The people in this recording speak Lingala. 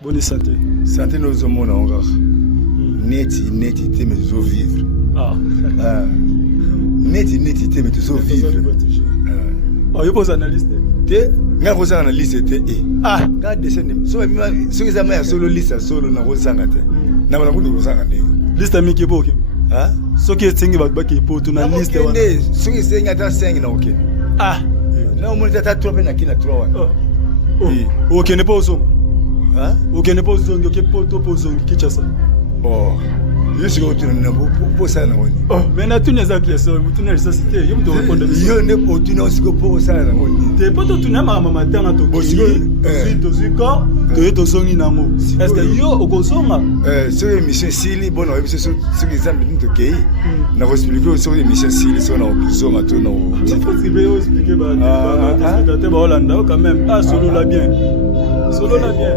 Bonne santé. Santé nous sommes en encore. Neti te mais toujours vivre. Ah. Neti te mais toujours vivre. Oh, il pose analyste. Te, nga kosa analyste te e. Ah, nga descend. So ki za ma solo liste solo na kozanga te. Na bana kundo kozanga ne. Liste mi kipo ke. Ah? So ki tingi ba ki po tu na liste wana. So ki senga ta senga na oke. Ah. Na umonita ta 3 pe na kina 3 wana. Oh. Ok ne pas zo. Ah? Ok ne pas zo ngi po to po zo ngi kichasa. Oh. Yesu ko tuna na po sana woni. Oh, mais na tuna za kiesa, mutuna risasite, yo mto répondre. Yo ne po tuna osiko po sana woni. Te po to tuna mama matanga to. Bosiko to ziko, to to zongi nango. Est-ce que yo okozonga? Sur émission Sili, bon on sur exemple de kei. Na ko expliquer sur émission Sili sur na okizonga to na. Il faut expliquer ba téléspectateur ba Hollanda quand même. Ah, solo la bien. Solo la bien.